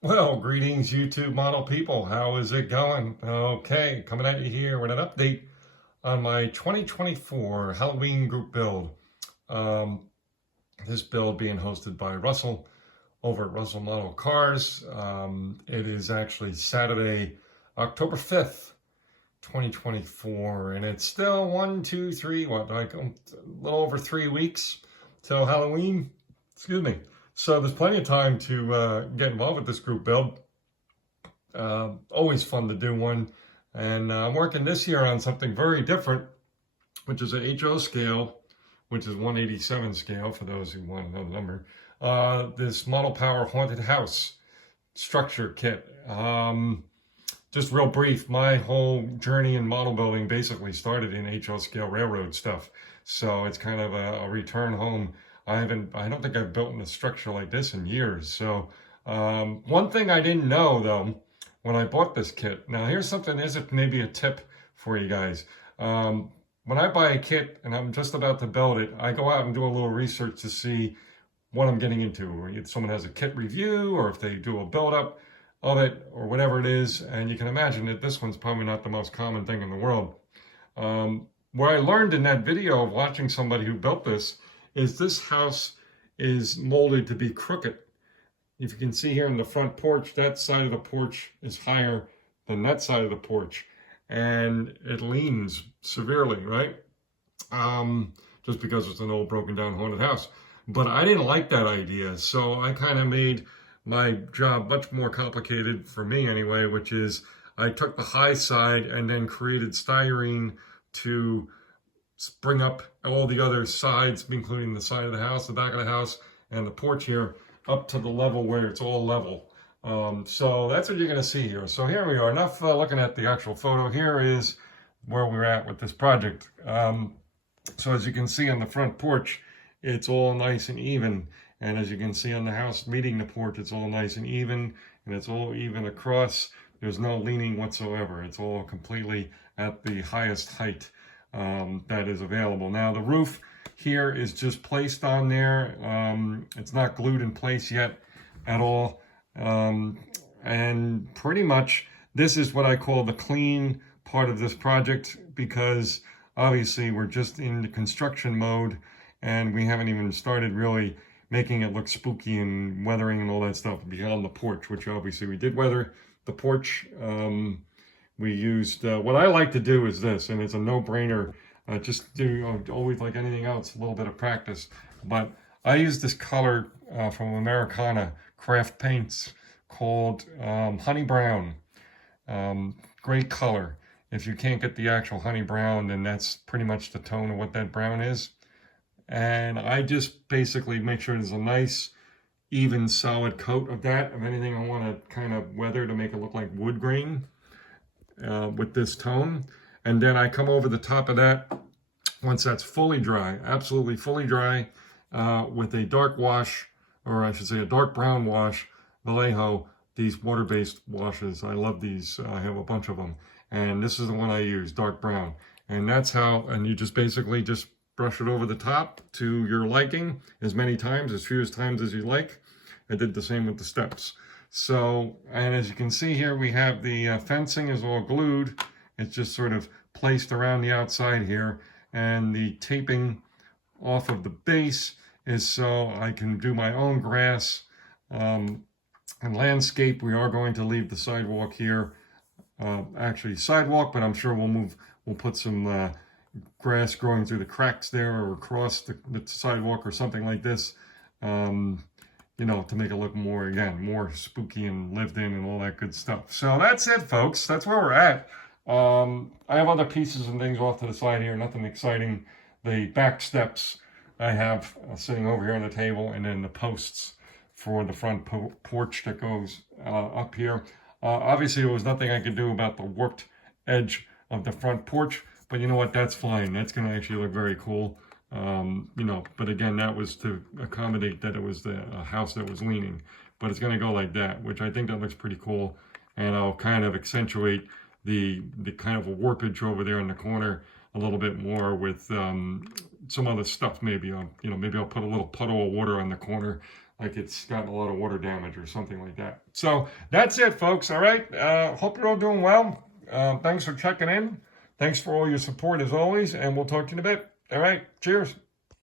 Well, greetings, YouTube model people. How is it going? Okay, coming at you here with an update on my 2024 Halloween group build. Um, this build being hosted by Russell over at Russell Model Cars. It is actually Saturday, October 5th, 2024, and it's still a little over 3 weeks till Halloween. Excuse me. So there's plenty of time to get involved with this group build. Always fun to do one. And I'm working this year on something very different, which is an HO scale, which is 187 scale for those who want to know the number. This Model Power Haunted House structure kit. Just real brief, my whole journey in model building basically started in HO scale railroad stuff. So it's kind of a return home. I don't think I've built in a structure like this in years. So one thing I didn't know though, when I bought this kit, now here's maybe a tip for you guys. When I buy a kit and I'm just about to build it, I go out and do a little research to see what I'm getting into. Or if someone has a kit review or if they do a build up of it or whatever it is. And you can imagine that this one's probably not the most common thing in the world. What I learned in that video of watching somebody who built this house is molded to be crooked. If you can see here in the front porch, that side of the porch is higher than that side of the porch. And it leans severely, right? Just because it's an old broken down haunted house. But I didn't like that idea. So I kind of made my job much more complicated for me anyway, which is I took the high side and then created styrene to bring up all the other sides, including the side of the house, the back of the house, and the porch here, up to the level where it's all level. So that's what you're going to see here. So here we are. Enough looking at the actual photo. Here is where we're at with this project. So as you can see on the front porch, it's all nice and even. And as you can see on the house meeting the porch, it's all nice and even. And it's all even across. There's no leaning whatsoever. It's all completely at the highest height that is available. Now the roof here is just placed on there. It's not glued in place yet at all. And pretty much this is what I call the clean part of this project, because obviously we're just in the construction mode and we haven't even started really making it look spooky and weathering and all that stuff beyond the porch, which obviously we did weather the porch. We used, what I like to do is this, and it's a no-brainer. Just do always, like anything else, a little bit of practice. But I use this color from Americana Craft Paints called Honey Brown. Great color. If you can't get the actual honey brown, then that's pretty much the tone of what that brown is. And I just basically make sure there's a nice, even, solid coat of that. If anything, I want to kind of weather to make it look like wood grain with this tone. And then I come over the top of that once that's fully dry, absolutely fully dry, with a dark wash, or I should say a dark brown wash, Vallejo, these water-based washes. I love these. I have a bunch of them. And this is the one I use, dark brown. And that's how, and you just basically just brush it over the top to your liking as many times, as few times as you like. I did the same with the steps. So, and as you can see here, we have the fencing is all glued. It's just sort of placed around the outside here. And the taping off of the base is so I can do my own grass and landscape. We are going to leave the sidewalk here. Actually sidewalk, but I'm sure we'll put some grass growing through the cracks there or across the sidewalk or something like this. You know, to make it look more, again, more spooky and lived in and all that good stuff. So that's it, folks. That's where we're at. I have other pieces and things off to the side here, nothing exciting. The back steps I have sitting over here on the table, and then the posts for the front porch that goes up here. Obviously, there was nothing I could do about the warped edge of the front porch, but you know what, that's fine. That's going to actually look very cool. You know, but again, that was to accommodate that it was the house that was leaning, but it's going to go like that, which I think that looks pretty cool. And I'll kind of accentuate the kind of a warpage over there in the corner a little bit more with some other stuff. Maybe I'll, you know, maybe I'll put a little puddle of water on the corner like it's gotten a lot of water damage or something like that. So that's it, folks. All right. Hope you're all doing well. Thanks for checking in. Thanks for all your support as always, and we'll talk to you in a bit. All right. Cheers.